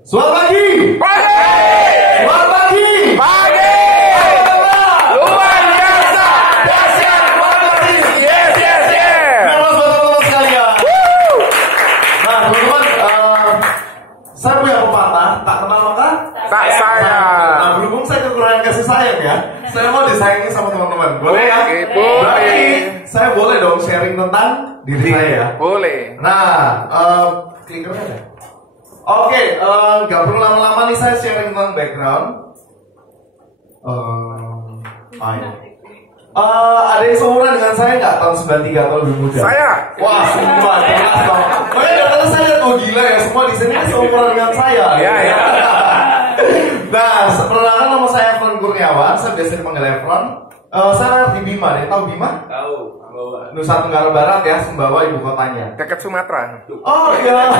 Selamat pagi. Pagi. Selamat pagi. Pagi. Luar biasa. Dahsyat fantastis. Yes, yes, yes. Selamat teman-teman sekalian. Nah, teman-teman, saya punya pepatah, tak kenal maka Tak sayang. Nah, berhubung saya kekurangan kasih sayang ya, saya mau disayangi sama teman-teman. Boleh ya? Oke, boleh. Berarti saya boleh dong sharing tentang diri saya ya. Boleh. Nah, klik-klik aja. Oke, nggak perlu lama-lama nih saya sharing tentang background. Ada yang seumuran dengan saya nggak tahun 93 atau lebih muda? Saya. Wah, semua jelas dong. Makanya kalau saya lihat, oh gila ya, semua di sini seumuran dengan saya. Ya, ya. Nah, perkenalkan nama saya Efron Kurniawan, saya biasa dipanggil Efron. Saya lahir di Bima, deh. Tahu Bima? Tahu, Nusa Tenggara Barat ya, Sumbawa ibu kotanya. Dekat Sumatera. Oh iya,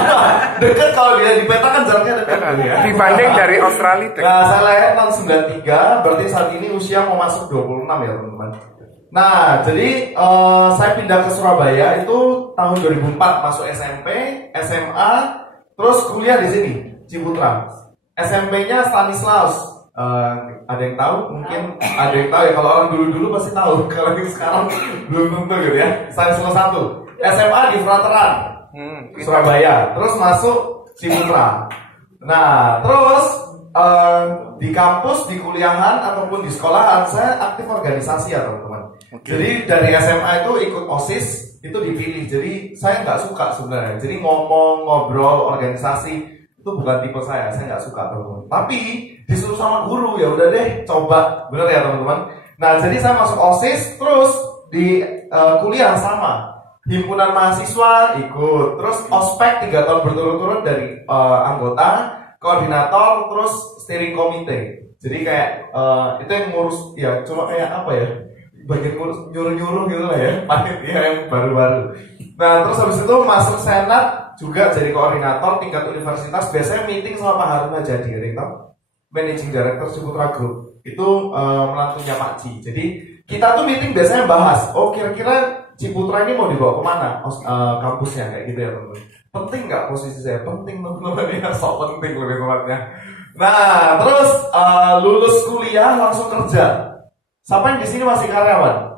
dekat kalau dia dipetakan jaraknya dekat ya. Dibanding dari Australia dekat. Nah, saya lahir tahun 93, berarti saat ini usia mau masuk 26 ya teman-teman. Nah, jadi saya pindah ke Surabaya itu tahun 2004, masuk SMP, SMA, terus kuliah di sini, Ciputra. SMP-nya Stanislaus. Ada yang tahu? Mungkin ada yang tahu ya. Kalau orang dulu-dulu pasti tahu. Kalau yang sekarang belum tentu gitu ya. Stanislaus 1. SMA di Frateran, Surabaya. Terus masuk Ciputra. Nah, terus di kampus, di kuliahan ataupun di sekolahan saya aktif organisasi ya teman-teman. Jadi dari SMA itu ikut OSIS itu dipilih. Jadi saya nggak suka sebenarnya. Jadi ngomong, ngobrol, organisasi itu bukan tipe saya nggak suka teman-teman. Tapi disuruh sama guru ya udah deh coba, bener ya teman-teman. Nah jadi saya masuk OSIS, terus di kuliah sama himpunan mahasiswa ikut, terus ospek 3 tahun berturut-turut dari anggota, koordinator, terus steering committee. Jadi kayak itu yang ngurus ya, cuma kayak apa ya, bagian ngurus nyuruh-nyuruh gitu lah ya, panitia yang baru-baru. Nah terus habis itu masuk senat juga jadi koordinator tingkat universitas. Biasanya meeting sama Pak Haruna Jadi, ada yang tahu? Managing Director Ciputra Group itu menantunya Pak Ci. Jadi kita tuh meeting biasanya bahas, oh kira-kira Ciputra ini mau dibawa kemana kampusnya kayak gitu ya teman-teman. Penting nggak posisi saya? Penting teman-teman ya, so penting lebih tepatnya. Nah terus lulus kuliah langsung kerja. Siapa yang di sini masih karyawan?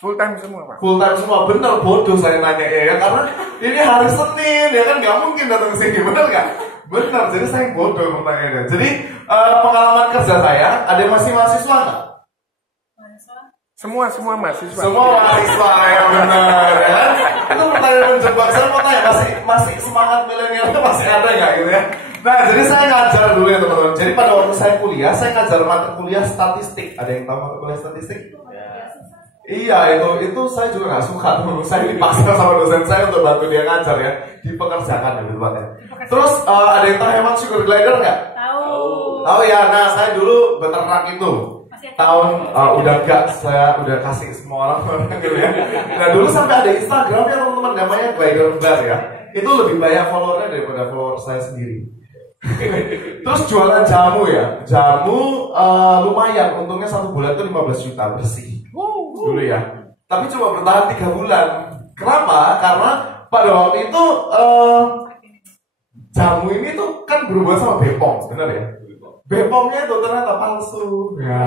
Full time semua Pak. Full time semua, bener bodoh saya nanya ya, karena ini hari Senin ya kan nggak mungkin datang ke sini, bener nggak? Bener, jadi saya bodoh pertanyaannya. Jadi pengalaman kerja saya, ada yang masih mahasiswa nggak? Semua mahasiswa. Semua mahasiswa ya benar ya. Itu pertanyaan menjebak. Saya mau tanya, masih semangat milenialnya masih ada nggak gitu ya? Nah, jadi saya ngajar dulu ya teman-teman. Jadi pada waktu saya kuliah, saya ngajar mata kuliah statistik. Ada yang tahu mata kuliah statistik? Iya, itu saya juga nggak suka tuh. Saya dipaksa sama dosen saya untuk bantu dia ngajar ya, dipekerjakan ya tempatnya. Terus ada yang tahu hewan sugar glider nggak? Tahu ya. Nah, saya dulu beternak itu. Tahun udah enggak, saya udah kasih semua orang gitu ya. Nah dulu sampai ada Instagramnya teman-teman, namanya Glider Bar ya. Itu lebih banyak followernya daripada follower saya sendiri. Terus jualan jamu ya, jamu lumayan, untungnya 1 bulan itu 15 juta bersih dulu ya. Tapi cuma bertahan 3 bulan. Kenapa? Karena pada waktu itu jamu ini tuh kan berhubungan sama Bepom, benar ya? Bepomnya itu ternyata palsu. Ya.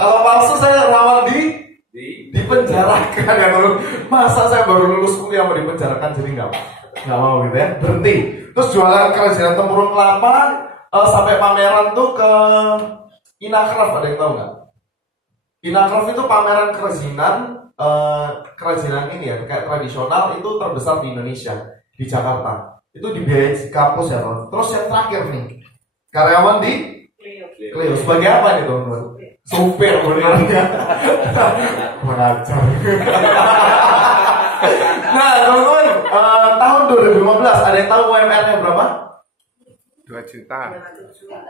Kalau palsu saya rawan dipenjarakan ya teman. Masa saya baru lulus kuliah mau dipenjarakan, jadi nggak mau gitu ya. Berhenti. Terus jualan kerajinan tempurung kelapa sampai pameran tuh ke Inacraft, ada yang tahu nggak? Inacraft itu pameran kerajinan ini ya, kayak tradisional itu terbesar di Indonesia, di Jakarta. Itu dibiayai kampus ya teman. Terus yang terakhir nih, karyawan di Cleo, sebagai apa nih teman-teman? Supir benernya. Mengajar. Nah teman-teman, tahun 2015 ada yang tahu UMR-nya berapa? 2 juta.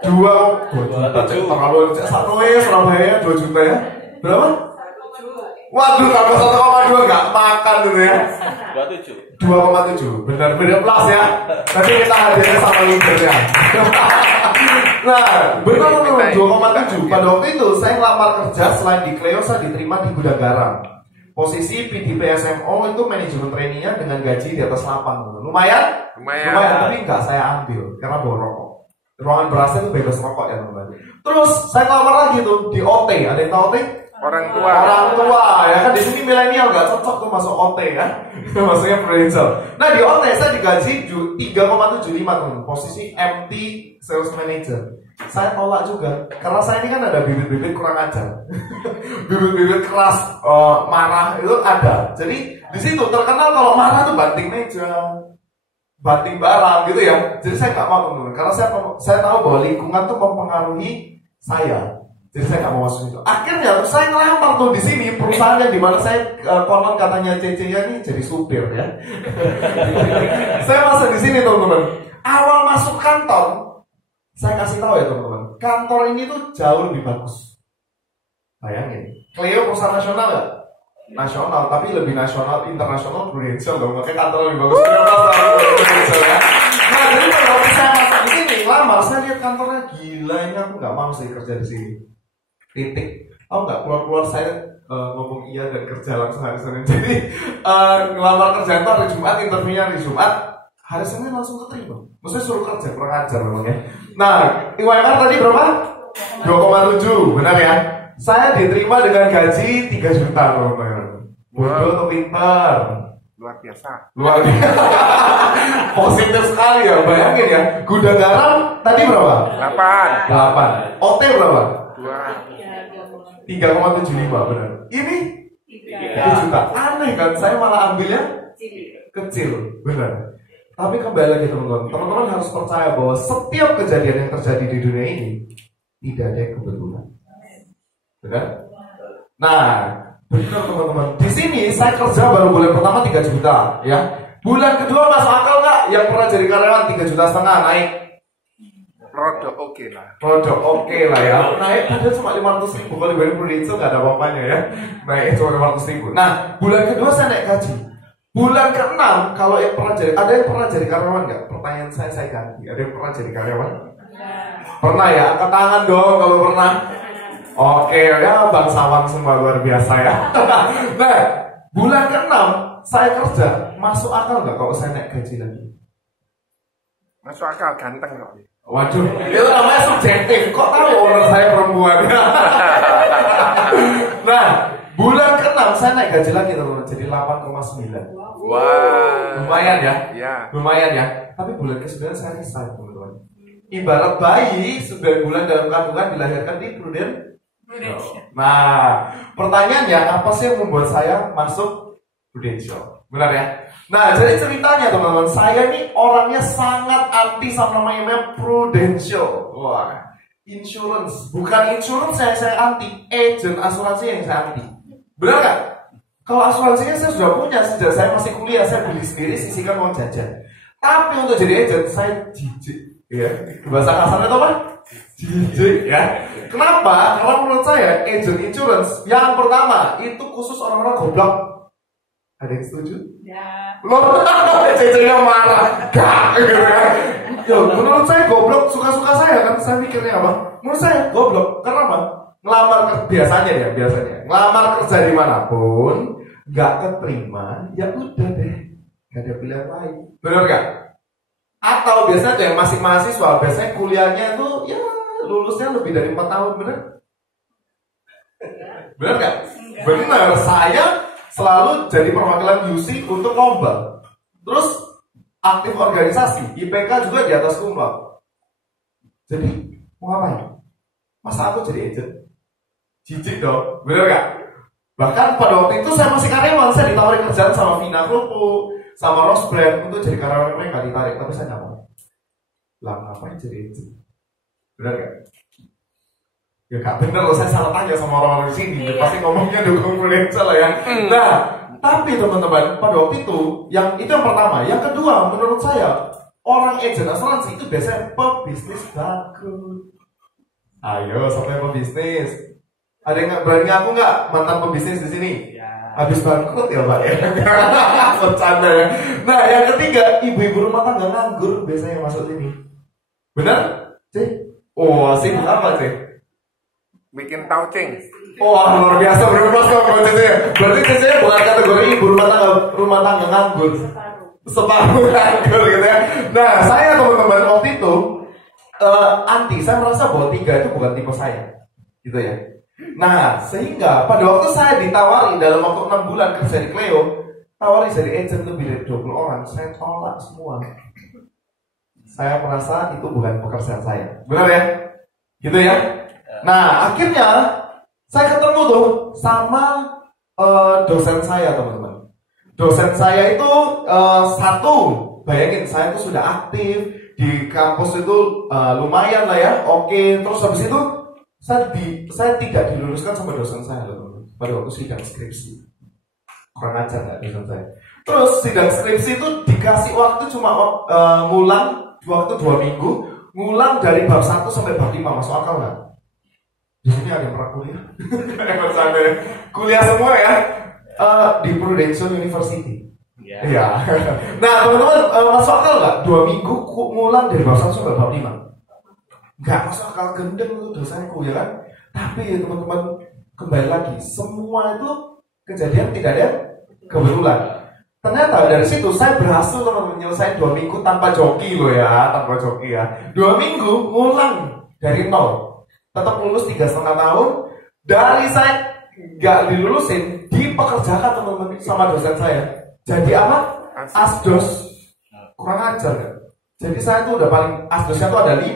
2 juta. Terlalu satu ya Surabaya 2 juta ya. Berapa? Waduh, tambah 1,2 nggak makan gitu ya. 2,7. Benar, beda plus ya. Nanti kita hadirnya sama leadernya. Nah, benar teman-teman, 2,7. Pada waktu itu saya ngelamar kerja, selain di Cleo saya diterima di gudang garam. Posisi PDP SMO itu manajemen trainee-nya dengan gaji di atas 8. Lumayan, tapi nggak saya ambil karena bawa rokok. Ruangan berasa itu bebas rokok ya teman-teman. Terus saya ngelamar lagi tuh di OT. Ada yang tahu OT? Orang tua. Orang tua ya kan, di sini milenial nggak cocok tuh masuk OT kan. Maksudnya Prudential. Nah di OT saya digaji 3,75 teman, posisi MT Sales Manager. Saya tolak juga karena saya ini kan ada bibit-bibit kurang ajar. Bibit-bibit keras, marah itu ada. Jadi di situ terkenal kalau marah tuh banting meja, banting barang gitu ya. Jadi saya nggak mau teman-teman, karena saya tahu bahwa lingkungan tuh mempengaruhi saya. Jadi saya nggak mau masuk itu. Akhirnya saya ngelamar tuh di sini perusahaan yang dimana saya konon katanya CC-nya ini jadi supir ya. Saya masuk di sini teman-teman. Awal masuk kantor, saya kasih tahu ya teman-teman, kantor ini tuh jauh lebih bagus. Bayangin, Clio perusahaan nasional nggak? Nasional, tapi lebih nasional, internasional, Prudential dong. Makanya kantor lebih bagus. Prudential ya. Nah, jadi pada waktu saya masuk di sini, lamar, saya lihat kantornya gila, ini aku nggak mau sih kerja di sini. Titik. Tahu nggak, keluar-keluar saya ngomong iya dan kerja langsung hari Senin. Jadi ngelamar kerjaan itu hari Jumat, interviewnya hari Jumat, hari Senin langsung keterima. Maksudnya suruh kerja, kurang ajar memang ya. Nah, UMR tadi berapa? 2,7, benar ya? Saya diterima dengan gaji 3 juta teman-teman. Bodoh atau pintar? Luar biasa. Luar biasa. Positif sekali ya, bayangin ya. Gudang garam tadi berapa? 8. OT berapa? 3,75 benar. Ini 3 juta. Aneh kan, saya malah ambilnya kecil, benar. Tapi kembali lagi teman-teman, teman-teman harus percaya bahwa setiap kejadian yang terjadi di dunia ini tidak ada yang kebetulan. Benar? Nah, benar teman-teman. Di sini saya kerja baru bulan pertama 3 juta, ya. Bulan kedua masuk akal nggak? Yang pernah jadi karyawan 3,5 juta naik. Rodok oke lah. Rodok oke lah ya. Naik padahal cuma 500.000. Kalau dibanding Prudential nggak ada apa-apanya ya. Naik cuma 500.000. Nah, bulan kedua saya naik gaji. Bulan ke-6, kalau yang pernah jadi, ada yang pernah jadi karyawan nggak? Pertanyaan saya ganti. Ada yang pernah jadi karyawan? Pernah ya? Angkat tangan dong kalau pernah. Oke ya, bangsawan semua luar biasa ya. Nah, bulan ke-6 saya kerja, masuk akal nggak kalau saya naik gaji lagi? Masuk akal, ganteng kok. Waduh, itu namanya subjektif. Kok tahu owner saya perempuan? Nah, bulan ke-6 saya naik gaji lagi teman-teman, jadi 8,9. Wah. Lumayan ya? Ya. Lumayan ya. Tapi bulan ke-9 saya resign teman-teman. Ibarat bayi 9 bulan dalam kandungan dilahirkan di Prudential. Nah, pertanyaannya apa sih yang membuat saya masuk Prudential? Benar ya? Nah, jadi ceritanya teman-teman, saya ini orangnya sangat anti sama namanya Prudential. Wah, insurance, bukan insurance yang saya anti, agent asuransi yang saya anti. Benar kan? Kalau asuransinya saya sudah punya sejak saya masih kuliah, saya beli sendiri, sisihkan uang jajan. Tapi untuk jadi agent saya jijik, ya. Bahasa kasarnya itu apa? Jijik, ya. Kenapa? Karena menurut saya agent insurance yang pertama itu khusus orang-orang goblok. Ada yang setuju? Ya. Loh, cecenya marah. Gak, gitu ya. Yo, menurut saya goblok, suka-suka saya kan. Saya mikirnya apa? Menurut saya goblok. Karena apa? Ngelamar biasanya ya, biasanya. Ngelamar kerja dimanapun, gak keterima, ya udah deh. Gak ada pilihan lain. Bener gak? Atau biasanya yang masih mahasiswa, biasanya kuliahnya tuh ya lulusnya lebih dari 4 tahun, bener? Bener gak? Bener, saya selalu jadi perwakilan UC untuk lomba. Terus aktif organisasi, IPK juga di atas kumpul. Jadi mau ngapain? Masa aku jadi agent? Jijik dong, bener gak? Bahkan pada waktu itu saya masih karyawan, saya ditawarin kerjaan sama Vina Kerupuk, sama Rosbrand untuk jadi karyawan mereka, ditarik, tapi saya nggak mau. Lah ngapain jadi agent? Bener gak? Ya gak bener loh, saya salah tanya sama orang-orang di sini. Pasti ngomongnya dukung Prudential lah ya. Nah, tapi teman-teman, pada waktu itu yang pertama. Yang kedua, menurut saya orang agent asuransi itu biasanya pebisnis bagus. Ayo, sampai pebisnis. Ada yang berani ngaku nggak mantan pebisnis di sini? Habis bangkrut ya Pak ya. Bercanda ya. Nah, yang ketiga, ibu-ibu rumah tangga nganggur biasanya masuk sini. Benar? Cih? Oh, sibuk apa sih? Bikin taucing. Wah, luar biasa berubah sama Cece. Berarti Cece bukan kategori ibu rumah tangga nganggur. Separuh nganggur gitu ya. Nah, saya teman-teman waktu itu anti. Saya merasa bahwa 3 itu bukan tipe saya, gitu ya. Nah, sehingga pada waktu saya ditawari dalam waktu 6 bulan kerja di Cleo, tawari jadi agent lebih dari 20 orang, saya tolak semua. Saya merasa itu bukan pekerjaan saya. Benar ya? Gitu ya? Nah, akhirnya saya ketemu tuh sama dosen saya, teman-teman. Dosen saya itu satu, bayangin saya itu sudah aktif di kampus itu lumayan lah ya, oke. Terus habis itu saya tidak diluluskan sama dosen saya, teman-teman. Pada waktu sidang skripsi, kurang ajar nggak dosen saya. Terus sidang skripsi itu dikasih waktu cuma ngulang waktu 2 minggu, ngulang dari bab 1 sampai bab 5, masuk akal nggak? Di sini ada yang pernah kuliah, kuliah semua ya di Prudential University. Iya. Nah teman-teman, masuk akal nggak? 2 minggu ngulang dari bab 1 sampai bab 5? Nggak masuk akal, gendeng itu dosenku ya kan. Tapi ya teman-teman, kembali lagi, semua itu kejadian tidak ada kebetulan. Ternyata dari situ saya berhasil menyelesaikan 2 minggu tanpa joki loh ya, tanpa joki ya. 2 minggu ngulang dari nol, tetap lulus 3,5 tahun. Dari saya nggak dilulusin, dipekerjakan teman-teman sama dosen saya. Jadi apa? Asdos. Kurang ajar kan? Jadi saya tuh udah paling, asdosnya tuh ada 5,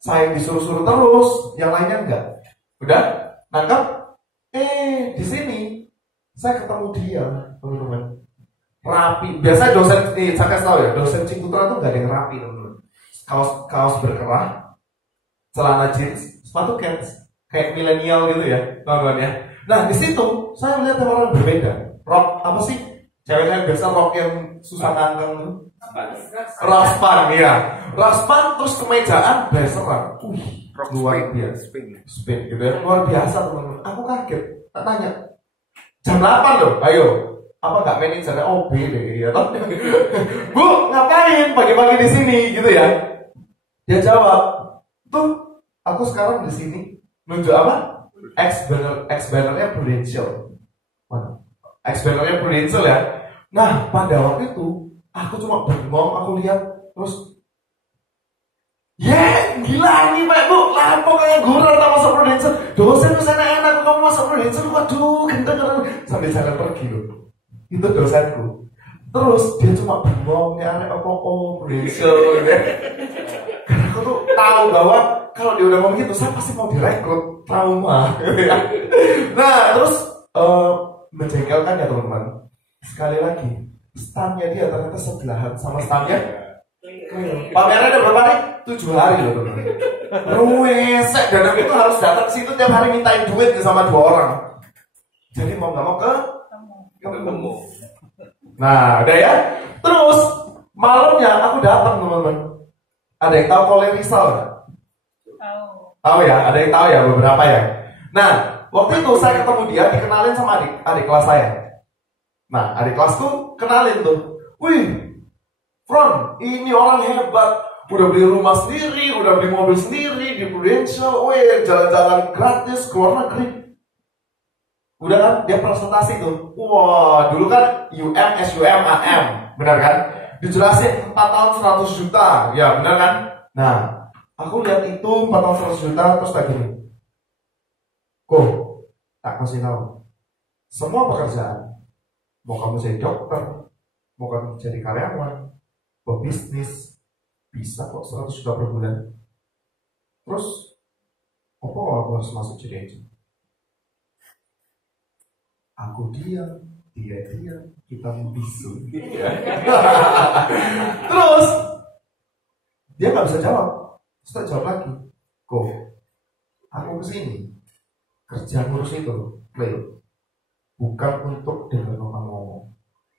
saya yang disuruh-suruh terus, yang lainnya enggak. Udah nangkap? Di sini saya ketemu dia, teman-teman. Rapi. Biasanya dosen, saya kasih tahu ya, dosen Ciputra tuh nggak ada yang rapi, teman-teman. Kaos berkerah, celana jeans, sepatu kayak milenial gitu ya, teman-teman ya. Nah di situ saya melihat orang berbeda. Rok apa sih? Ceweknya biasa rok yang susah ngangkeng. Raspan ya. Raspan terus kemejaan blazeran. Luar biasa. Spin gitu ya. Luar biasa teman-teman. Aku kaget. Tak tanya. Jam 8 loh. Ayo. Apa nggak manajernya OB deh ya? Bu, ngapain pagi-pagi di sini gitu ya? Dia jawab, tuh aku sekarang di sini nunjuk apa? Ex-bannernya Prudential. Ex-bannernya Prudential ya. Nah pada waktu itu aku cuma bengong, aku lihat terus, gila nih Pak Bu, lampu kayak gurau tak masuk Prudential. Dosen enak, kamu masuk Prudential, waduh gendeng sambil jalan pergi loh. Itu dosenku. Terus dia cuma bengong, aneh Prudential gitu ya. Karena aku tuh tahu bahwa kalau dia udah ngomong gitu, saya pasti mau direkrut, trauma gitu ya. Nah terus menjengkelkan ya teman-teman. Sekali lagi, standnya dia ternyata sebelahan sama standnya. Pamerannya ada berapa hari? 7 hari loh teman-teman. Ruwesek, dan aku tuh harus datang ke situ tiap hari mintain duit sama 2 orang. Jadi mau nggak mau ketemu. Nah, udah ya. Terus malamnya aku datang teman-teman. Ada yang tahu Kolej Rizal nggak? Tahu ya, ada yang tahu ya beberapa ya. Nah, waktu itu saya ketemu dia, dikenalin sama adik kelas saya. Nah, adik kelasku kenalin tuh. Wih, Fron, ini orang hebat. Udah beli rumah sendiri, udah beli mobil sendiri di Prudential. Wih, jalan-jalan gratis ke luar negeri. Udah kan, dia presentasi tuh. Wah, dulu kan UM, SUM, AM. Benar kan? Dijelasin 4 tahun 100 juta. Ya, benar kan? Nah, aku lihat itu 4 tahun 100 juta, terus tak gini. Kok, tak kasih tahu. Semua pekerjaan, mau kamu jadi dokter, mau kamu jadi karyawan, pebisnis, bisa kok 100 juta per bulan. Terus, apa kalau aku harus masuk jadi agent? Aku diam, dia diam, kita bisu. Terus, dia nggak bisa jawab. Terus tak jawab lagi. Kok, aku kesini kerja ngurus itu, Leo. Bukan untuk dengar orang ngomong.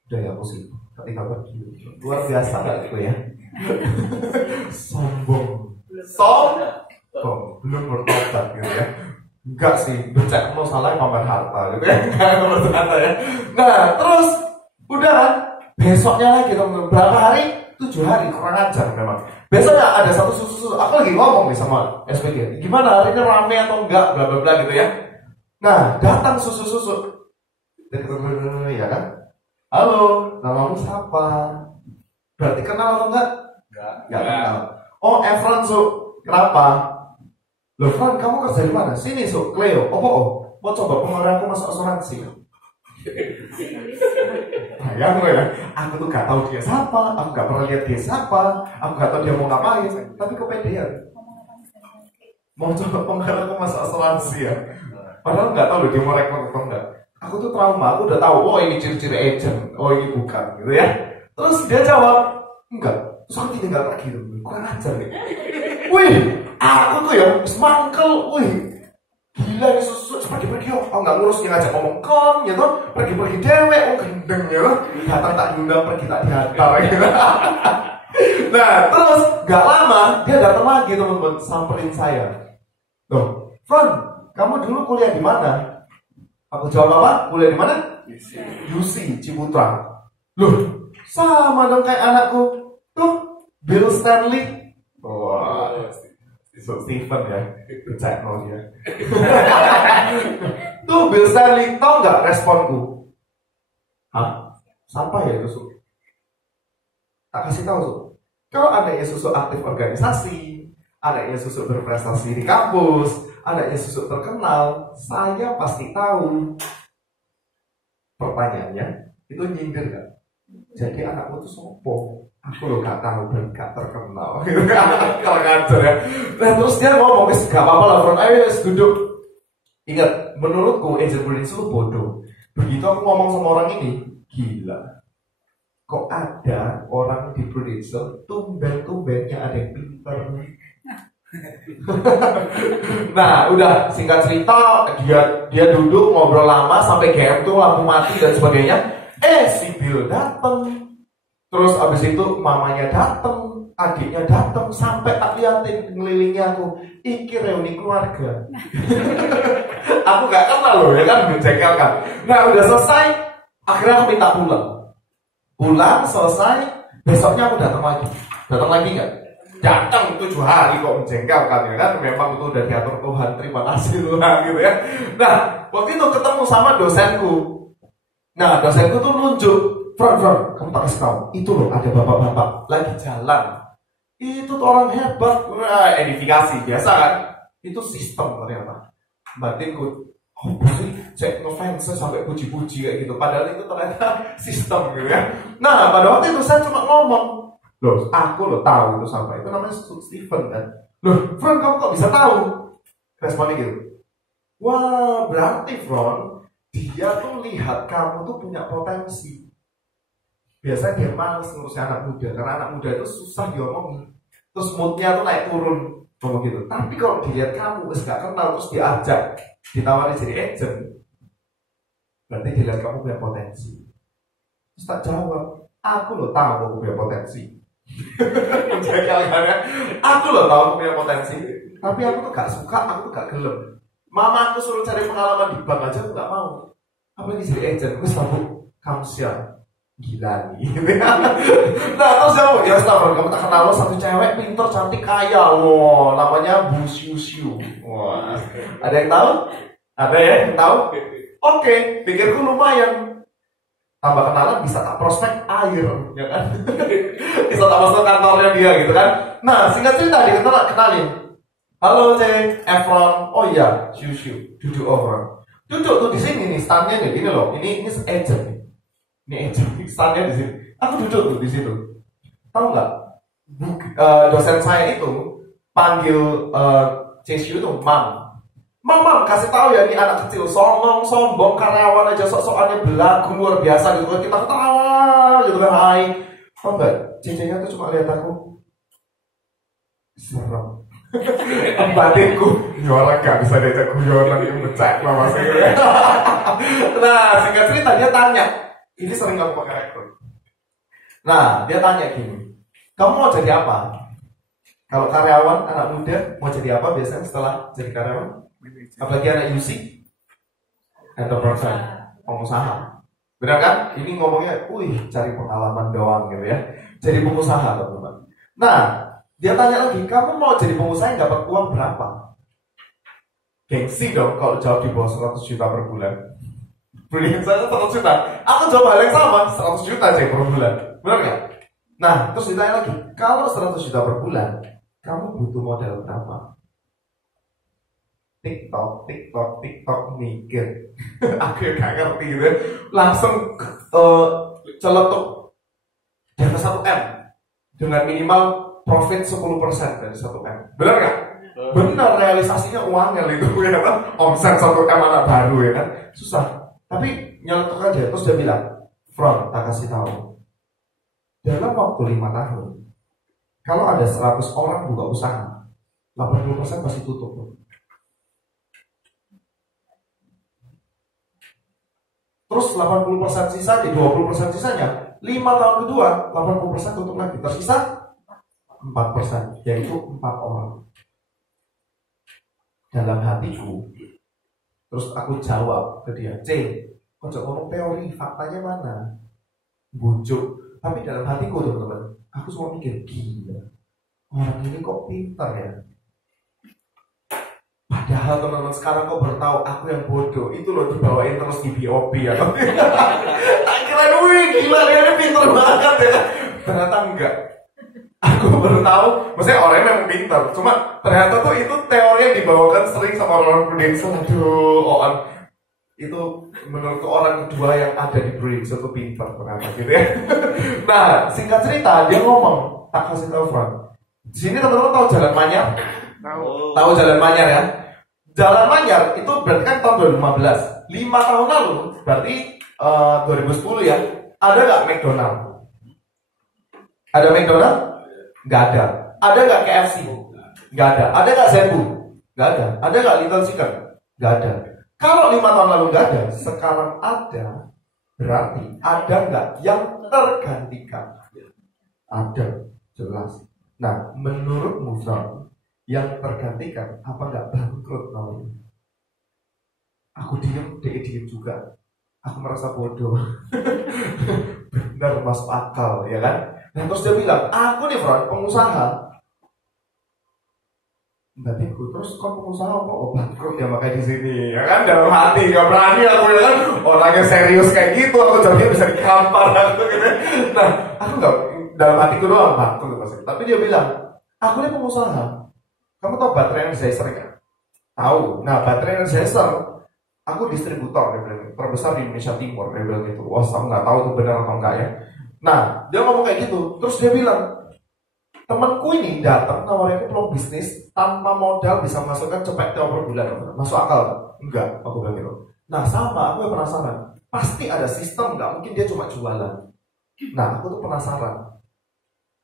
Udah ya, aku sih ketika pergi. Luar biasa gak itu ya? Sombong. Belum bertobat gitu ya. Enggak sih, becek mau salah pamer harta gitu ya. Enggak bertanda ya. Nah, terus udah kan, besoknya lagi teman-teman. Berapa hari? 7 hari, kurang ajar memang. Besoknya ada satu susu. Aku lagi ngomong nih sama SPG. Gimana hari ini rame atau enggak? Bla bla bla gitu ya. Nah, datang susu. Ya kan? Halo, namamu siapa? Berarti kenal atau enggak? Enggak kenal. Oh, Efranzo. Kenapa? Loh Fran, kamu kerja di mana? Sini so, Cleo. Mau coba pengeluaran aku masuk asuransi. Bayang ya, aku tuh gak tahu dia siapa, aku gak pernah lihat dia siapa, aku gak tahu dia mau ngapain, tapi kepedean. Mau coba pengeluaran aku masuk asuransi ya. Padahal gak tahu loh dia mau rekrut atau enggak. Aku tuh trauma, aku udah tahu, oh ini ciri-ciri agent, oh ini bukan, gitu ya. Terus dia jawab, enggak. Terus aku tinggal lagi, kurang ajar nih. Wih, aku tuh ya semangkel, wih, gila nih susu, pergi-pergi, oh nggak ngurus yang ngajak ngomong kon, gitu, pergi-pergi dewek, oh gendeng, gitu, datang tak diundang, pergi tak diantar, gitu. Nah, terus nggak lama dia datang lagi teman-teman, samperin saya. Loh, Fran, kamu dulu kuliah di mana? Aku jawab apa? Kuliah di mana? UC, Ciputra. Loh, sama dong kayak anakku. Tuh, Bill Stanley. Wah, Stephen ya, cek dia. Tuh Bill Stanley, tau nggak responku? Hah? Sampah ya itu Su? Tak kasih tahu Su. Kalau anaknya Susu aktif organisasi, anaknya Susu berprestasi di kampus, anaknya Susu terkenal, saya pasti tahu. Pertanyaannya, itu nyindir gak? Jadi anakmu tuh sopo? Aku loh gak tahu dan gak terkenal. Kalau ngajar ya. Nah terus dia ngomong, gak apa-apa lah Fron, ayo duduk. Ingat, menurutku agent bullying itu bodoh. Begitu aku ngomong sama orang ini, gila. Kok ada orang di Prudential, tumben-tumbennya ada yang pintar. Nah udah singkat cerita, dia duduk ngobrol lama sampai GM tuh lampu mati dan sebagainya. Si Bill dateng. Terus abis itu mamanya dateng, adiknya dateng, sampai tak liatin ngelilingi aku. Iki reuni keluarga. Aku gak kenal loh ya kan, menjengkelkan. Nah udah selesai, akhirnya aku minta pulang. Pulang selesai, besoknya aku datang lagi. Datang lagi nggak? Datang 7 hari kok, menjengkelkan ya kan. Memang itu udah diatur Tuhan, terima kasih Tuhan gitu ya. Nah waktu itu ketemu sama dosenku. Nah dosenku tuh nunjuk, Fran, kamu tak kasih tahu, itu loh ada bapak-bapak lagi jalan. Itu tuh orang hebat, edifikasi biasa kan? Itu sistem ternyata. Batinku, oh sih, saya ngefans sampai puji-puji kayak gitu. Padahal itu ternyata sistem gitu ya. Nah pada waktu itu saya cuma ngomong, loh aku loh tahu itu sampai itu namanya Stephen kan. Loh Fran kamu kok bisa tahu? Responnya gitu. Wah berarti Fran, dia tuh lihat kamu tuh punya potensi. Biasanya dia males ngurusin anak muda, karena anak muda itu susah diomongin. Terus moodnya tuh naik turun, ngomong gitu. Tapi kalau dilihat kamu, terus gak kenal, terus diajak, ditawari jadi agent, berarti dilihat kamu punya potensi. Terus tak jawab, aku loh tahu aku punya potensi. Aku loh tahu aku punya potensi. Tapi aku tuh gak suka, aku tuh gak gelem. Mama aku suruh cari pengalaman di bank aja, aku gak mau. Apalagi jadi agent, aku selalu kamu siap. Gila nih. Nah terus ya Stefan, kamu tak kenal lo satu cewek pintar cantik kaya loh, namanya Bu Siu. Wah, ada yang tahu? Ada ya yang tahu? Oke, pikirku lumayan. Tambah kenalan bisa tak prospek air, ya kan? Bisa tak masuk kantornya dia gitu kan? Nah singkat cerita kenalin. Halo Cek, Efron. Oh iya, Siu, duduk over. Duduk tuh di sini nih, standnya nih, gini loh. Ini agent nih. Ini standnya di sini. Aku duduk tuh di situ. Tahu nggak? Dosen saya itu panggil Cesiu itu mam, kasih tahu ya ini anak kecil sombong karyawan aja sok-sokannya belagu luar biasa gitu kan, kita ketawa gitu kan, hai. Tahu nggak? Cecinya tuh cuma lihat aku serem. Batinku, ini orang gak bisa diajak guyonan yang becek lah mas. Nah singkat cerita dia tanya. Ini sering kamu pakai rekrut. Nah, dia tanya gini, kamu mau jadi apa? Kalau karyawan, anak muda, mau jadi apa biasanya setelah jadi karyawan? Apalagi anak UC? Enterprise, pengusaha. Benar kan? Ini ngomongnya, cari pengalaman doang gitu ya. Jadi pengusaha teman-teman. Nah, dia tanya lagi, kamu mau jadi pengusaha yang dapat uang berapa? Gengsi dong kalau jawab di bawah 100 juta per bulan. Beliin saya 100 juta. Aku coba hal yang sama, 100 juta aja per bulan. Benar nggak? Nah, terus ditanya lagi, kalau 100 juta per bulan, kamu butuh modal berapa? TikTok, TikTok, TikTok mikir. Aku gak ngerti gitu. Langsung celetuk di atas 1M dengan minimal profit 10% dari 1M. Benar gak? Benar, realisasinya uangnya itu ya kan. Omset 1M anak baru ya kan. Susah. Tapi nyeletuk aja. Terus dia bilang, Front, tak kasih tahu. Dalam waktu 5 tahun, kalau ada 100 orang buka usaha, 80% pasti tutup. Terus 80% sisa, 20% sisanya 5 tahun kedua 80% tutup lagi, tersisa 4%, yaitu 4 orang. Dalam hatiku, terus aku jawab ke dia, kok ngomong teori, faktanya mana? Bujuk. Tapi dalam hatiku teman-teman, aku semua mikir, gila, orang ini kok pintar ya. Padahal teman-teman sekarang kok baru tahu aku yang bodoh. Itu loh dibawain terus di BOP ya. Akhirnya wih gila dia ini pintar banget ya. Ternyata enggak. Aku baru tahu, maksudnya orangnya memang pintar. Cuma ternyata tuh itu teori yang dibawakan sering sama orang Prudential. Aduh, itu menurut orang kedua yang ada di Prudential itu pintar ternyata gitu ya. Nah, singkat cerita dia ngomong, tak kasih tahu Frank. Di sini teman-teman tahu Jalan Manyar? Tahu Jalan Manyar ya? Jalan Manyar itu berarti kan tahun 2015. 5 tahun lalu, berarti 2010 ya. Ada nggak McDonald? Ada McDonald? Nggak ada. Ada nggak KFC? Nggak ada. Ada nggak Zenbu? Nggak ada. Ada nggak Little Chicken? Nggak ada. Kalau 5 tahun lalu nggak ada, sekarang ada. Berarti ada nggak yang tergantikan? Ada, jelas. Nah, menurutmu Frank, yang tergantikan apa nggak bangkrut namanya? Aku diem, dia diem juga. Aku merasa bodoh. Benar, masuk akal ya kan? Dan terus dia bilang, aku nih Frank, pengusaha. Batinku, terus kok pengusaha kok bangkrut ya makanya di sini ya kan, dalam hati nggak berani aku ya kan, orangnya serius kayak gitu, aku jawabnya bisa dikampar aku gitu. Nah, aku nggak, dalam hatiku doang bangkrut pasti. Tapi dia bilang, aku nih pengusaha. Kamu tahu baterai energizer kan? Tahu. Nah, baterai energizer, aku distributor, dia bilang, terbesar di Indonesia Timur, dia bilang gitu. Wah, aku nggak tahu itu benar atau enggak ya. Nah, dia ngomong kayak gitu. Terus dia bilang, temanku ini datang nawarin peluang bisnis tanpa modal bisa masukkan cepet per bulan. Masuk akal? Enggak, aku bilang gitu. Nah, sama, aku penasaran. Pasti ada sistem, nggak mungkin dia cuma jualan. Nah, aku tuh penasaran.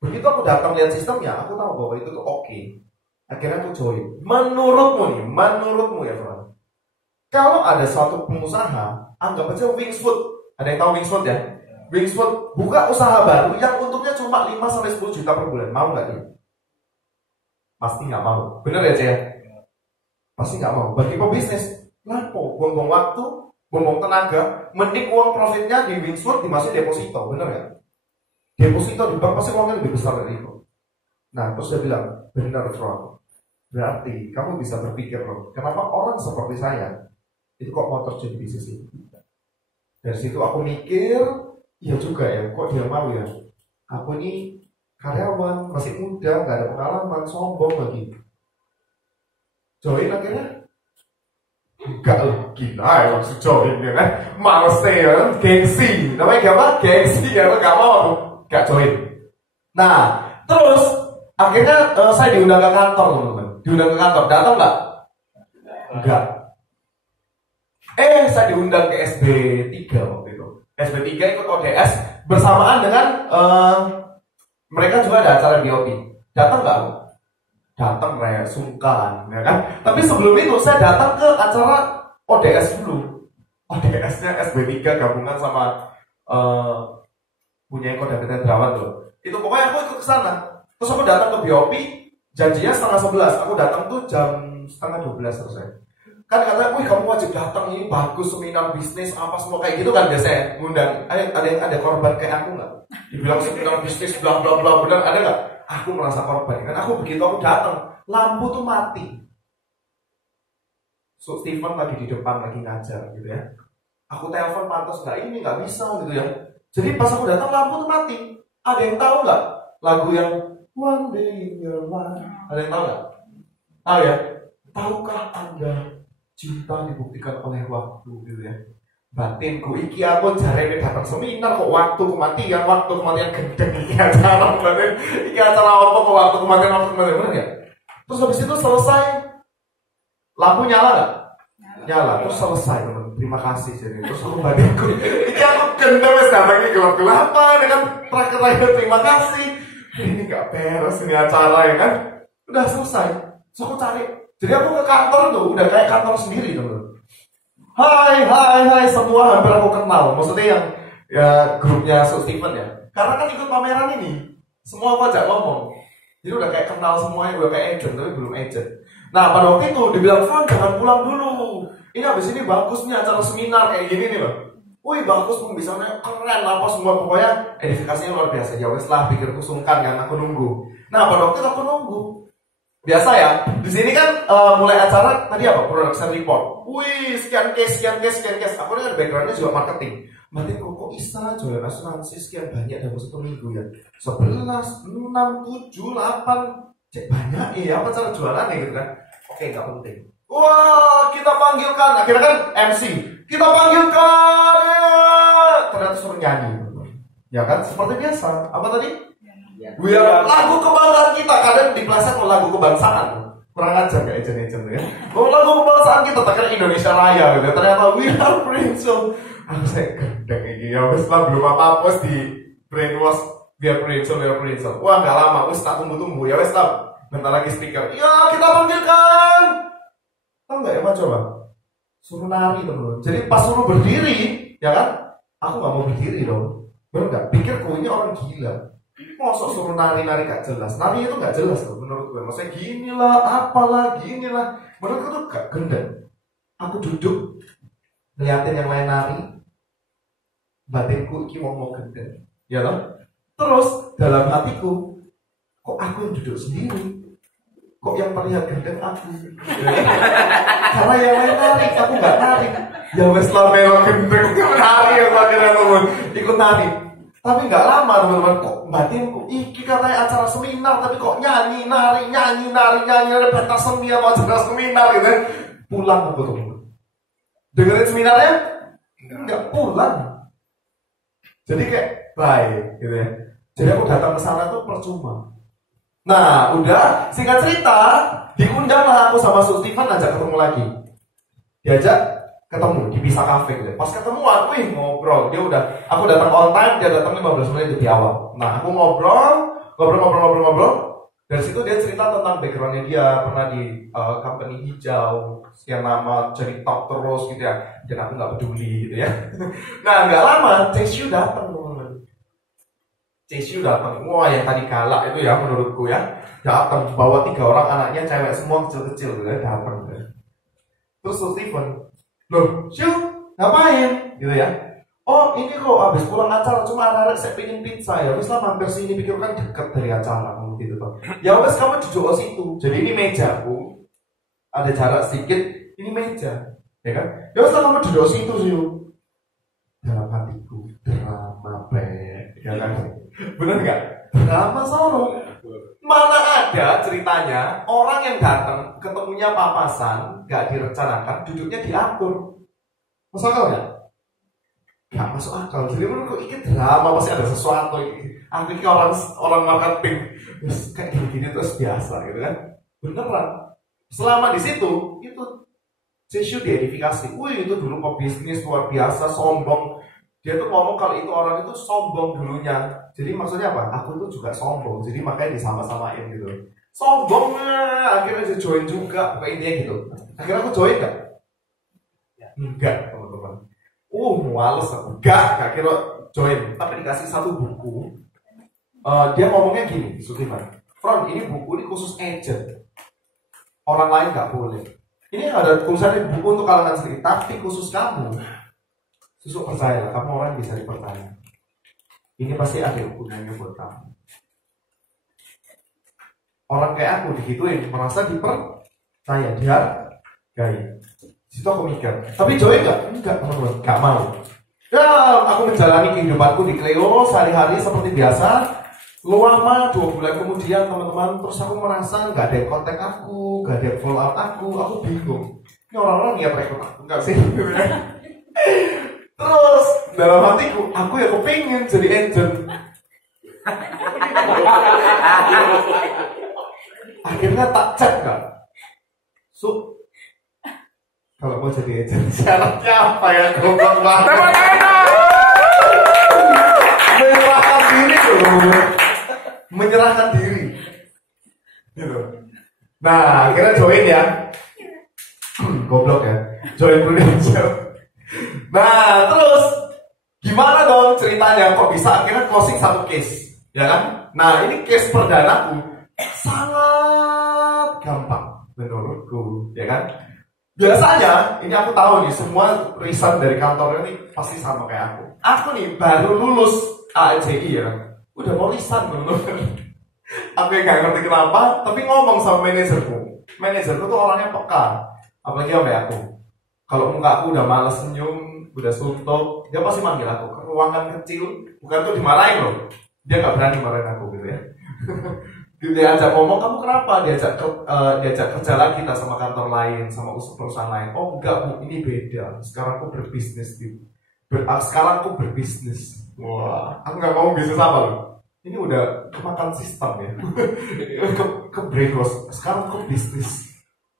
Begitu aku datang lihat sistemnya, aku tahu bahwa itu tuh oke. Akhirnya aku join. Menurutmu ya Frank, kalau ada suatu pengusaha, anggap aja Wingsfood. Ada yang tahu Wingsfood ya? Wingsfood buka usaha baru yang untungnya cuma 5-10 juta per bulan. Mau nggak dia? Pasti nggak mau. Bener ya Cek? Pasti nggak mau. Bagi pebisnis, lapo, buang-buang waktu, buang-buang tenaga, mending uang profitnya di Wingsfood dimasukin deposito. Bener ya? Deposito di bank pasti uangnya lebih besar dari itu. Nah, terus dia bilang, benar Frank. Berarti kamu bisa berpikir loh, kenapa orang seperti saya itu kok mau terjun di bisnis ini? Dari situ aku mikir, iya juga ya, kok dia mau ya? Aku ini karyawan, masih muda, gak ada pengalaman, sombong lagi. Join akhirnya? Enggak lah, gila ya langsung join ya kan? Males ya, gengsi. Namanya apa? Gengsi ya, gak mau, gak join. Nah, terus akhirnya saya diundang ke kantor teman-teman. Diundang ke kantor, datang nggak? Enggak. Saya diundang ke SB3 waktu itu. SB3 ikut ODS bersamaan dengan mereka juga ada acara di OP. Datang nggak? Datang kayak sungkan, ya kan? Tapi sebelum itu saya datang ke acara ODS dulu. ODS-nya SB3 gabungan sama punya Kode Tendrawan tuh. Itu pokoknya aku ikut ke sana. Terus aku datang ke BOP, janjinya 10:30. Aku datang tuh jam 11:30 selesai. Kan katanya, wih kamu wajib datang, ini bagus seminar bisnis apa semua kayak gitu kan biasanya ngundang. Ada korban kayak aku nggak? Dibilang seminar bisnis bla bla bla, benar ada nggak? Aku merasa korban. Kan aku begitu aku datang, lampu tuh mati. So Steven lagi di depan lagi ngajar gitu ya. Aku telepon pantas nggak, ini nggak bisa gitu ya. Jadi pas aku datang lampu tuh mati. Ada yang tahu nggak lagu yang one day in your life. Ada yang tahu nggak? Tahu ya? Tahukah Anda cinta dibuktikan oleh waktu gitu ya? Batinku iki aku jarene datang seminar kok waktu kematian gendeng iki acara batin iki acara apa kok waktu kematian bener ya? Terus habis itu selesai lampu nyala nggak? Nyala terus selesai teman. Terima kasih jadi terus aku batinku iki aku gendeng wis datang iki gelap-gelapan kan terakhir terima kasih ini nggak beres ini acara ya kan udah selesai so aku cari jadi aku ke kantor tuh udah kayak kantor sendiri teman. Hai semua hampir aku kenal. Maksudnya yang ya grupnya Steven ya. Karena kan ikut pameran ini, semua aku ajak ngomong. Jadi udah kayak kenal semuanya, udah kayak agent tapi belum agent. Nah pada waktu itu dibilang Fran jangan pulang dulu. Ini habis ini bagus nih acara seminar kayak gini nih loh. Wih bagus pembicaranya keren apa semua pokoknya edifikasinya luar biasa. Ya wes lah pikirku sungkan kan aku nunggu. Nah pada waktu itu aku nunggu. Biasa ya, di sini kan mulai acara tadi apa? Production report. Wih, sekian case. Aku dengan backgroundnya juga marketing. Berarti kok bisa jualan asuransi sekian banyak dalam 1 minggu ya? 11, 6, 7, 8 cek banyak apa cara jualannya gitu kan? Oke, nggak penting. Wah, kita panggilkan. Akhirnya kan MC. Kita panggilkan. Ya. Ternyata suruh nyanyi. Ya kan, seperti biasa. Apa tadi? Lagu kebangsaan kita kadang di plaza kalau lagu kebangsaan kurang ajar kayak agent ya. Kalau lagu kebangsaan kita tak Indonesia Raya gitu. Ternyata we are Prince. Aku saya gendeng ini ya wes lah belum apa di brainwash biar Prince. Wah nggak lama wes tak tunggu ya wes lah. Bentar lagi speaker. Ya kita panggilkan. Tahu nggak ya Pak coba? Suruh nari teman. Jadi pas suruh berdiri ya kan? Aku nggak mau berdiri dong. Bener nggak? Pikirku ini orang gila. Masa suruh nari-nari gak jelas. Nari itu gak jelas tuh menurut gue. Maksudnya ginilah, apalah, ginilah. Menurut gue tuh gak gendeng. Aku duduk ngeliatin yang lain nari. Batinku iki mau gendeng. Ya loh. Terus dalam hatiku, kok aku yang duduk sendiri? Kok yang terlihat gendeng aku? Karena yang lain nari, aku gak nari. Ya wes lah melo gendeng nari ya akhirnya temen ikut nari. Tapi nggak lama teman-teman kok batinku iki katanya acara seminar tapi kok nyanyi nari pentas seni atau acara seminar gitu kan. Pulang aku teman. Dengerin seminarnya nggak pulang. Jadi kayak baik gitu ya. Jadi aku datang ke sana tuh percuma. Nah udah singkat cerita diundang lah aku sama Steven ajak ketemu lagi. Diajak ketemu di Pisa Cafe gitu. Pas ketemuan, wih ngobrol. Dia udah, aku datang on time, dia datang 15 menit di awal. Nah, aku ngobrol. Dari situ dia cerita tentang backgroundnya dia pernah di company hijau, sekian lama jadi top terus gitu ya. Dan aku nggak peduli gitu ya. Nah, nggak lama, Cesyu datang teman-teman. Cesyu datang. Wah, yang tadi galak itu ya menurutku ya. Datang bawa 3 orang anaknya cewek semua kecil-kecil gitu ya datang. Terus Steven loh, Syu, ngapain? Gitu ya. Oh, ini kok habis pulang acara cuma ada saya pingin pizza ya. Terus lah mampir sini pikir kan dekat dari acara gitu toh. Ya wes kamu duduk di situ. Jadi ini mejaku. Ada jarak sedikit, ini meja. Ya kan? Ya wes lah kamu duduk di situ, Syu. Dalam hatiku drama ya kan? Bener enggak? Drama solo. Mana ada ceritanya orang yang datang ketemunya papasan, gak direncanakan, duduknya diatur. Masuk akal gak? Gak masuk akal. Jadi menurutku ini drama pasti ada sesuatu. Aku ini orang marketing, kayak gini terus biasa gitu kan? Beneran. Selama di situ itu Cesyu diedifikasi. Wih itu dulu pebisnis luar biasa, sombong. Dia tuh ngomong kalau itu orang itu sombong dulunya. Jadi maksudnya apa? Aku itu juga sombong. Jadi makanya disama-samain gitu. Sombongnya akhirnya dia join juga. Kayak intinya gitu. Akhirnya aku join gak? Enggak teman-teman. Males aku. Gak kira join. Tapi dikasih satu buku. Dia ngomongnya gini, Sukiman. Fron, ini buku ini khusus agent. Orang lain gak boleh. Ini ada tulisannya buku untuk kalangan sendiri. Tapi khusus kamu. Susuk percaya, kamu orang bisa dipercaya. Ini pasti ada gunanya buat kamu. Orang kayak aku digituin, merasa dipercaya, dihargai. Situ aku mikir, tapi Joy enggak teman-teman, enggak mau. Ya, aku menjalani kehidupanku di Cleo sehari-hari seperti biasa. Lama 2 bulan kemudian teman-teman, terus aku merasa nggak ada yang kontak aku, nggak ada yang follow up aku bingung. Ini orang-orang niat rekrut aku nggak sih? Terus dalam hatiku, aku ya kepingin jadi agent. Akhirnya tak cek kan, kalau mau jadi agent syaratnya apa ya? Goblok banget. Menyerahkan diri loh, menyerahkan diri, gitu. Nah akhirnya join ya, goblok ya, join Prudential. Nah terus gimana dong ceritanya kok bisa akhirnya closing 1 case, ya kan? Nah ini case perdanaku sangat gampang menurutku, ya kan? Biasanya ini aku tahu nih semua resign dari kantor ini pasti sama kayak aku. Aku nih baru lulus ACI ya, udah mau resign teman-teman. Aku yang gak ngerti kenapa, tapi ngomong sama manajerku. Manajerku tuh orangnya peka, apalagi sama aku. Kalau muka aku udah males senyum, udah suntuk, dia pasti manggil aku ke ruangan kecil, bukan tuh dimarahin loh. Dia nggak berani marahin aku gitu ya. Dia ajak ngomong, kamu kenapa? Diajak kerja lagi kita sama kantor lain, sama perusahaan lain. Oh enggak bu, ini beda. Sekarang aku berbisnis gitu. Sekarang aku berbisnis. Wah, aku nggak mau bisnis apa loh. Ini udah kemakan sistem ya. ke brainwash. Sekarang aku bisnis.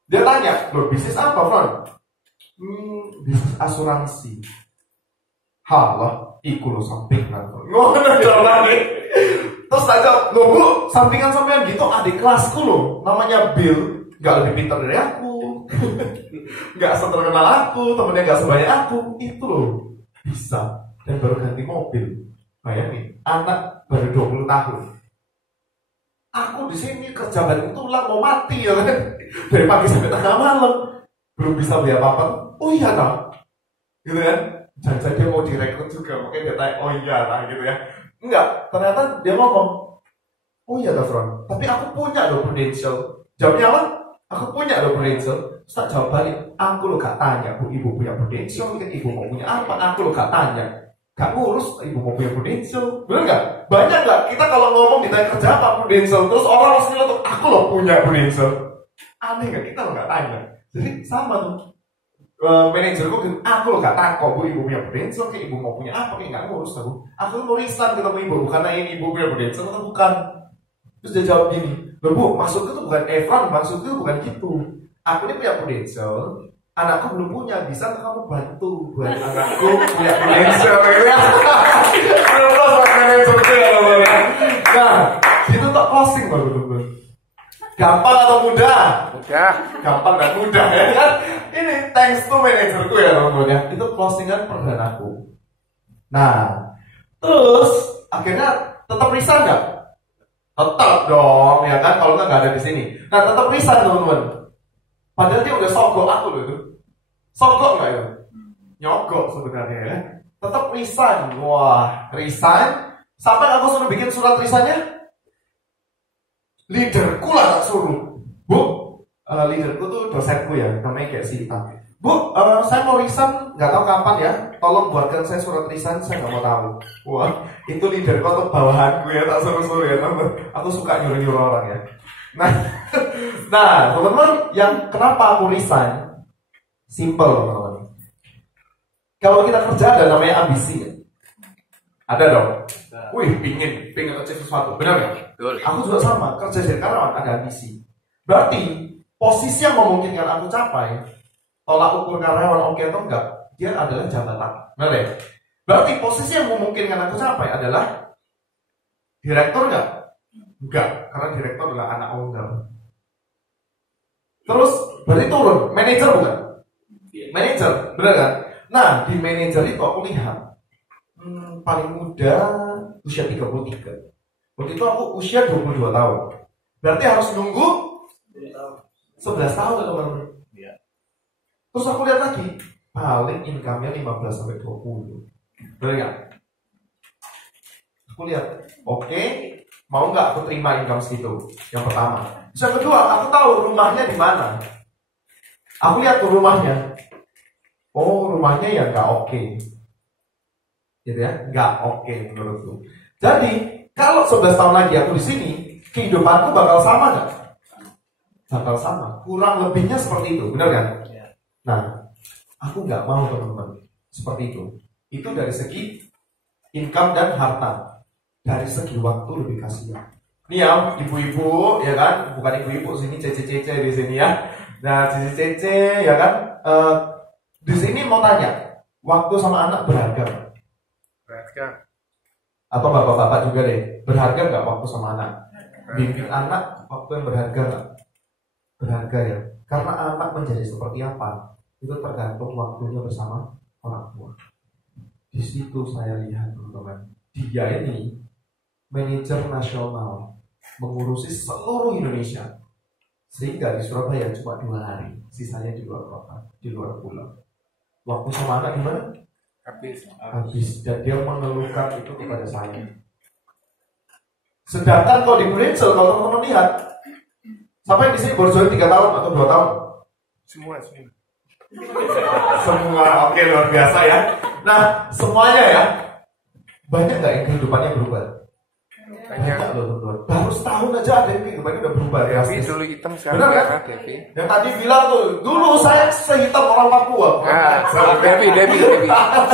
Dia tanya, lo bisnis apa, Fron? Bisnis asuransi. Halah, iku lo sampingan. Ngono lagi. Terus aja, lo bu, sampingan sampean gitu adik kelasku lo, namanya Bill, nggak lebih pintar dari aku, nggak seterkenal aku, temennya nggak sebanyak aku, itu lo bisa dan baru ganti mobil. Bayangin, anak baru 20 tahun. Aku di sini kerja banting tulang mau mati ya kan, dari pagi sampai tengah malam, belum bisa beli apa-apa. Oh iya tak, gitu kan? Jangan dia mau direkrut juga, mungkin dia tanya, oh iya tak, gitu ya. Enggak, ternyata dia ngomong, oh iya Gafron, tapi aku punya loh Prudential. Jawabnya apa? Aku punya loh Prudential. Terus tak jawab balik, aku lo gak tanya, bu ibu punya Prudential, mungkin ibu mau punya apa, aku lo gak tanya. Gak ngurus, ibu mau punya Prudential. Bener gak? Banyak gak? Kita kalau ngomong ditanya kerja apa Prudential, terus orang harus bilang, aku lo punya Prudential. Aneh gak? Kita lo gak tanya. Jadi sama tuh. Manajerku gitu, aku lo gak takut bu ibu punya Prudential, kayak ibu mau punya apa, kayak gak ngurus aku mau resign ketemu ibu, bukan nanya ibu punya Prudential atau bukan. Terus dia jawab gini, loh bu, maksudku tuh bukan Evan, maksudku bukan gitu, aku ini punya Prudential, anakku belum punya, bisa nggak kamu bantu buat anakku punya Prudential ya. Nah, itu tak closing baru dulu. Gampang atau mudah? Mudah. Gampang dan mudah ya kan? Ini thanks to manajerku ya teman-teman ya. Itu closingan perdanaku. Nah, terus akhirnya tetap resign nggak? Tetap dong ya kan? Kalau nggak ada di sini. Nah, tetap resign teman-teman. Padahal dia udah sogok aku loh itu. Sogok nggak itu? Nyogok sebenarnya ya. Tetap resign. Wah, resign. Sampai aku suruh bikin surat resignnya. Leaderku lah tak suruh, bu, leaderku tuh dosenku ya, namanya kayak Sita. Bu, saya mau resign, nggak tahu kapan ya, tolong buatkan saya surat resign, saya nggak mau tahu. Wah, itu leaderku atau bawahanku ya, tak suruh-suruh ya, teman. Aku suka nyuruh-nyuruh orang ya. Nah, nah teman-teman, yang kenapa aku resign? Simple teman-teman. Kalau kita kerja ada namanya ambisi ya. Ada dong. Wih, pingin achieve sesuatu, benar ya? Betul. Aku juga sama, kerja jadi karyawan ada ambisi. Berarti posisi yang memungkinkan aku capai, tolak ukur karyawan oke atau enggak, dia adalah jabatan, benar ya? Berarti posisi yang memungkinkan aku capai adalah direktur enggak? Enggak, karena direktur adalah anak owner. Terus berarti turun, manajer bukan? Manajer, benar kan? Nah, di manajer itu aku lihat paling muda usia 33. Waktu itu aku usia 22 tahun. Berarti harus nunggu 11 tahun teman-teman. Terus aku lihat lagi, paling income-nya 15 sampai 20. Benar nggak? Aku lihat, oke, mau nggak aku terima income segitu? Yang pertama. Terus yang kedua, aku tahu rumahnya di mana. Aku lihat tuh rumahnya. Oh, rumahnya ya nggak oke. Gitu ya, nggak oke menurutku. Jadi Kalau 11 tahun lagi aku di sini, kehidupanku bakal sama nggak? Bakal sama. Kurang lebihnya seperti itu, benar kan? Nah, aku nggak mau teman-teman seperti itu. Itu dari segi income dan harta. Dari segi waktu lebih kasihan. Nih ya, ibu-ibu, ya kan? Bukan ibu-ibu sini, cece-cece di sini ya. Nah, cece-cece, ya kan? Di sini mau tanya, waktu sama anak berharga nggak? Berharga. Atau bapak-bapak juga deh, berharga nggak waktu sama anak? Bimbing anak, waktu yang berharga nggak? Berharga ya. Karena anak menjadi seperti apa, itu tergantung waktunya bersama orang tua. Di situ saya lihat teman-teman, dia ini manajer nasional, mengurusi seluruh Indonesia. Sehingga di Surabaya cuma 2 hari, sisanya di luar kota, di luar pulau. Waktu sama anak gimana? Habis. Dan dia mengeluhkan itu kepada saya. Sedangkan kalau di Bristol, kalau teman-teman lihat, sampai di sini baru join 3 tahun atau 2 tahun? Semua. Semua, oke, luar biasa ya. Nah, semuanya ya, banyak nggak yang kehidupannya berubah? Banyak loh teman-teman. Baru setahun aja ada yang kehidupannya udah berubah ya. Devi dulu hitam sekarang Benar kan? merah, Devi. Yang tadi bilang tuh, dulu saya sehitam orang Papua. Devi.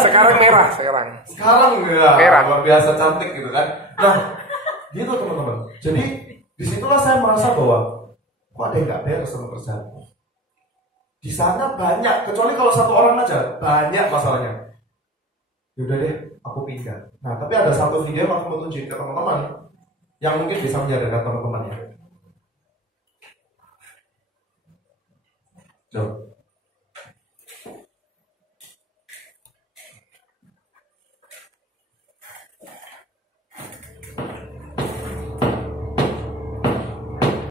Sekarang merah sekarang. Sekarang ya, Merah. luar biasa cantik gitu kan. Nah, gitu teman-teman. Jadi disitulah saya merasa bahwa kok ada yang nggak beres sama kerjaanku. Di sana banyak, kecuali kalau 1 orang aja banyak masalahnya. Yaudah deh, aku pindah. Nah, tapi ada 1 video yang aku mau tunjukin ke teman-teman yang mungkin bisa menyadarkan teman-temannya. Coba.